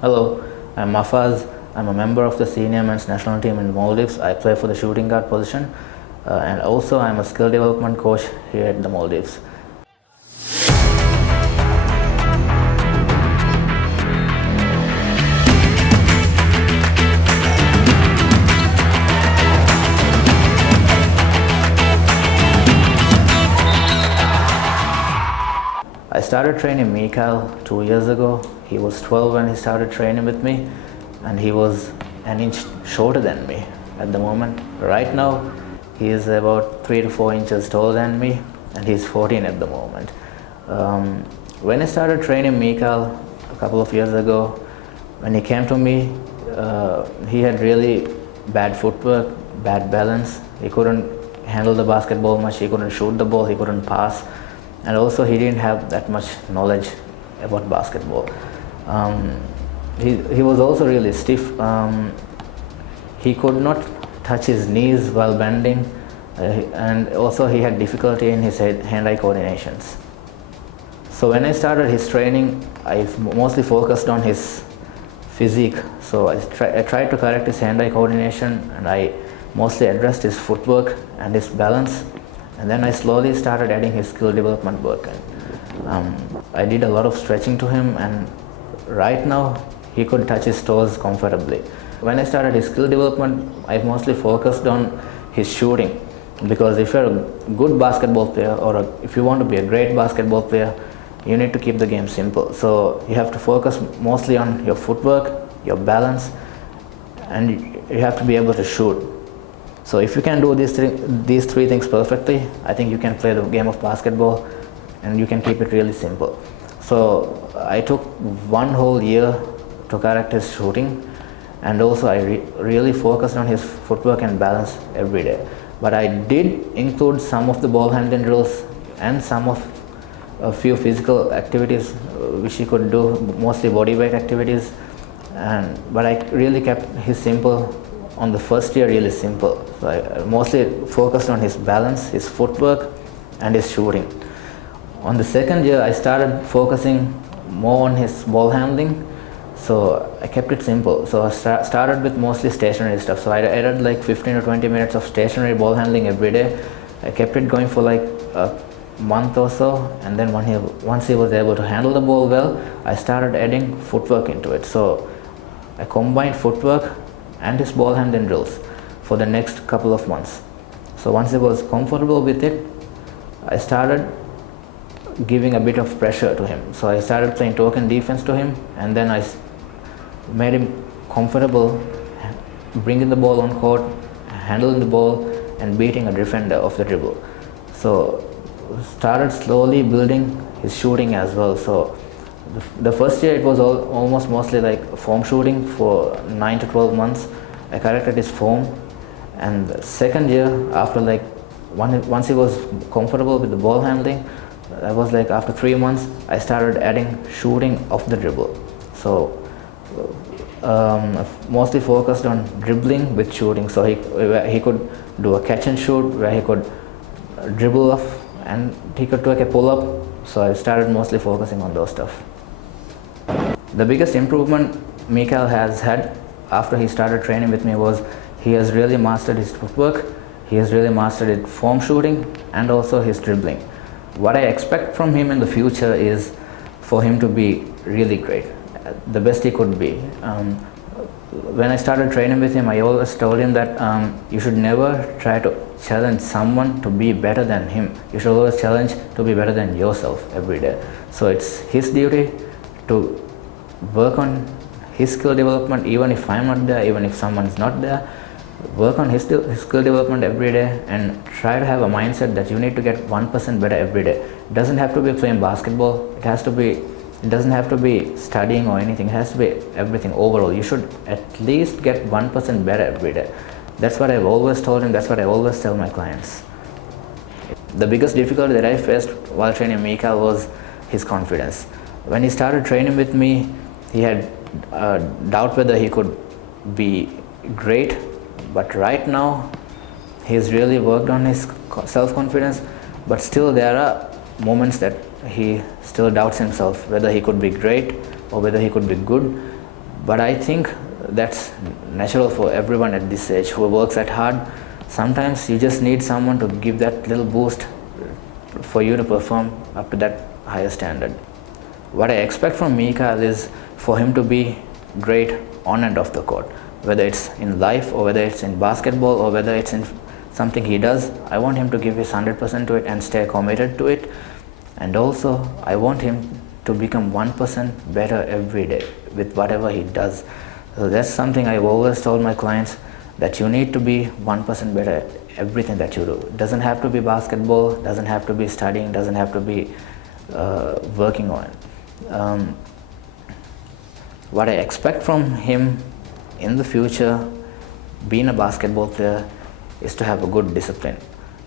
Hello, I'm Mafaz. I'm a member of the senior men's national team in the Maldives. I play for the shooting guard position, and also I'm a skill development coach here at the Maldives. I started training Mikail 2 years ago. He was 12 when he started training with me, and he was an inch shorter than me at the moment. Right now, he is about 3 to 4 inches taller than me, and he's 14 at the moment. When I started training Mikail a couple of years ago, when he came to me, he had really bad footwork, bad balance. He couldn't handle the basketball much, he couldn't shoot the ball, he couldn't pass, and also he didn't have that much knowledge about basketball. He was also really stiff. He could not touch his knees while bending, and also he had difficulty in his hand-eye coordinations. So when I started his training, I mostly focused on his physique. So I tried to correct his hand-eye coordination, and I mostly addressed his footwork and his balance. And then I slowly started adding his skill development work. I did a lot of stretching to him, and right now he could touch his toes comfortably. When I started his skill development, I mostly focused on his shooting, because if you're a good basketball player, or if you want to be a great basketball player, you need to keep the game simple. So you have to focus mostly on your footwork, your balance, and you have to be able to shoot. So if you can do these three things perfectly, I think you can play the game of basketball and you can keep it really simple. So I took 1 whole year to correct his shooting, and also I really focused on his footwork and balance every day. But I did include some of the ball handling drills and a few physical activities which he could do, mostly body weight activities. But I really kept his simple. On the first year, really simple. So I mostly focused on his balance, his footwork, and his shooting. On the second year, I started focusing more on his ball handling. So I kept it simple. So I started with mostly stationary stuff. So I added like 15 to 20 minutes of stationary ball handling every day. I kept it going for like a month or so, and then once he was able to handle the ball well, I started adding footwork into it. So I combined footwork and his ball handling drills for the next couple of months. So once he was comfortable with it, I started giving a bit of pressure to him. So I started playing token defense to him, and then I made him comfortable bringing the ball on court, handling the ball, and beating a defender off the dribble. So started slowly building his shooting as well. So the first year it was almost mostly like form shooting for 9 to 12 months. I corrected his form, and the second year, after like once he was comfortable with the ball handling, that was like after 3 months, I started adding shooting off the dribble. So mostly focused on dribbling with shooting. So he could do a catch and shoot where he could dribble off, and he could take a pull up. So I started mostly focusing on those stuff. The biggest improvement Mikail has had after he started training with me was he has really mastered his footwork, he has really mastered his form shooting, and also his dribbling. What I expect from him in the future is for him to be really great, the best he could be. When I started training with him, I always told him that you should never try to challenge someone to be better than him. You should always challenge to be better than yourself every day. So it's his duty to work on his skill development, even if I'm not there, even if someone's not there. Work on his skill development every day, and try to have a mindset that you need to get 1% better every day. It doesn't have to be playing basketball. It doesn't have to be studying or anything. It has to be everything overall. You should at least get 1% better every day. That's what I've always told him. That's what I always tell my clients. The biggest difficulty that I faced while training Mikail was his confidence. When he started training with me, he had doubt whether he could be great, but right now he's really worked on his self-confidence, but still there are moments that he still doubts himself whether he could be great or whether he could be good. But I think that's natural for everyone at this age who works at hard. Sometimes you just need someone to give that little boost for you to perform up to that higher standard. What I expect from Mikail is for him to be great on and off the court, whether it's in life or whether it's in basketball or whether it's in something he does. I want him to give his 100% to it and stay committed to it. And also I want him to become 1% better every day with whatever he does. So that's something I've always told my clients, that you need to be 1% better at everything that you do. It doesn't have to be basketball, doesn't have to be studying, doesn't have to be working on it. What I expect from him in the future, being a basketball player, is to have a good discipline.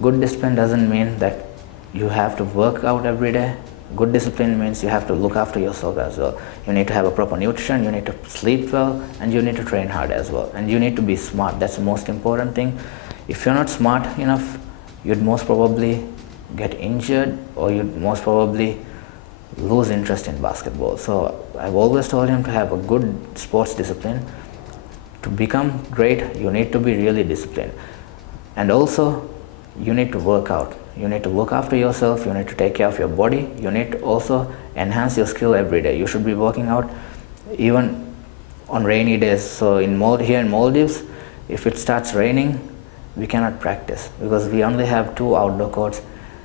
Good discipline doesn't mean that you have to work out every day. Good discipline means you have to look after yourself as well. You need to have a proper nutrition, you need to sleep well, and you need to train hard as well. And you need to be smart. That's the most important thing. If you're not smart enough, you'd most probably get injured, or you'd most probably lose interest in basketball. So I've always told him to have a good sports discipline. To become great, you need to be really disciplined. And also, you need to work out. You need to look after yourself, you need to take care of your body, you need to also enhance your skill every day. You should be working out even on rainy days. So here in Maldives, if it starts raining, we cannot practice because we only have 2 outdoor courts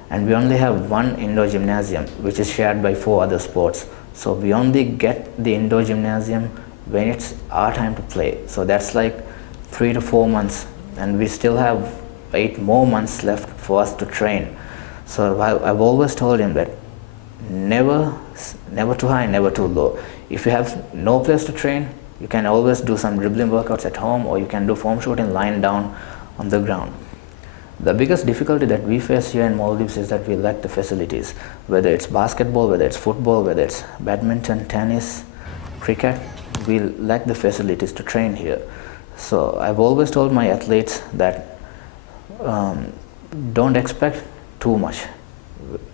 and we only have 1 indoor gymnasium, which is shared by 4 other sports. So we only get the indoor gymnasium when it's our time to play. So that's like 3 to 4 months, and we still have 8 more months left for us to train. So I've always told him that never too high, never too low. If you have no place to train, you can always do some dribbling workouts at home, or you can do foam shooting lying down on the ground. The biggest difficulty that we face here in Maldives is that we lack the facilities, whether it's basketball, whether it's football, whether it's badminton, tennis, cricket. We lack the facilities to train here. So I've always told my athletes that don't expect too much.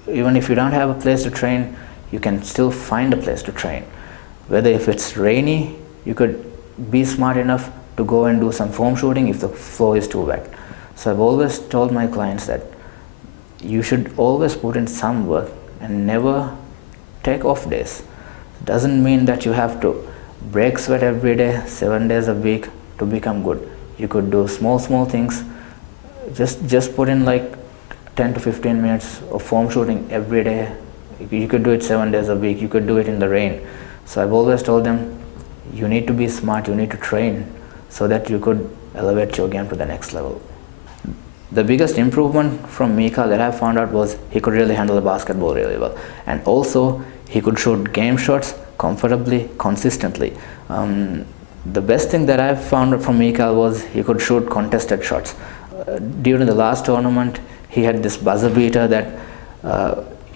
Even if you don't have a place to train, you can still find a place to train. Whether if it's rainy, you could be smart enough to go and do some foam shooting if the floor is too wet. So I've always told my clients that you should always put in some work and never take off days. Doesn't mean that you have to break sweat every day, 7 days a week to become good. You could do small things. Just put in like 10 to 15 minutes of foam shooting every day. You could do it 7 days a week. You could do it in the rain. So I've always told them, you need to be smart, you need to train so that you could elevate your game to the next level. The biggest improvement from Mikail that I found out was he could really handle the basketball really well. And also, he could shoot game shots comfortably, consistently. The best thing that I found out from Mikail was he could shoot contested shots. During the last tournament, he had this buzzer beater that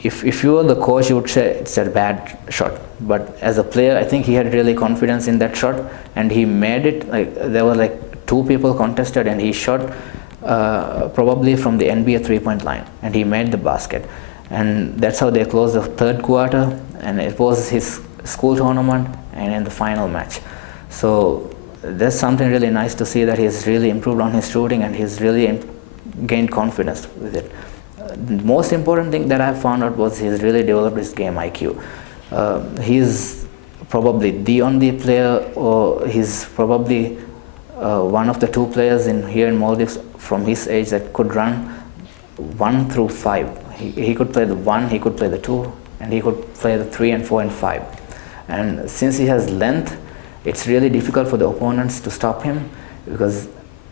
if you were the coach, you would say it's a bad shot. But as a player, I think he had really confidence in that shot, and he made it. Like there were like 2 people contested, and he shot probably from the NBA 3-point line, and he made the basket. And that's how they closed the 3rd quarter, and it was his school tournament and in the final match. So that's something really nice to see, that he's really improved on his shooting and he's really gained confidence with it. The most important thing that I found out was he's really developed his game IQ. He's probably the only player, or he's probably one of the 2 players here in Maldives from his age that could run 1 through 5. He could play the 1, he could play the 2, and he could play the 3 and 4 and 5. And since he has length, it's really difficult for the opponents to stop him, because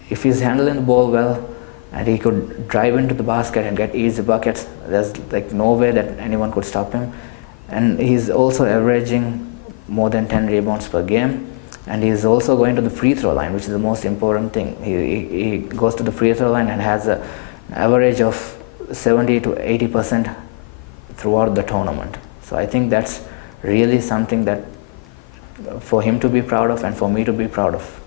if he's handling the ball well and he could drive into the basket and get easy buckets, there's like no way that anyone could stop him. And he's also averaging more than 10 rebounds per game, and he's also going to the free throw line, which is the most important thing. He goes to the free throw line and has an average of 70 to 80% throughout the tournament. So I think that's really something that for him to be proud of and for me to be proud of.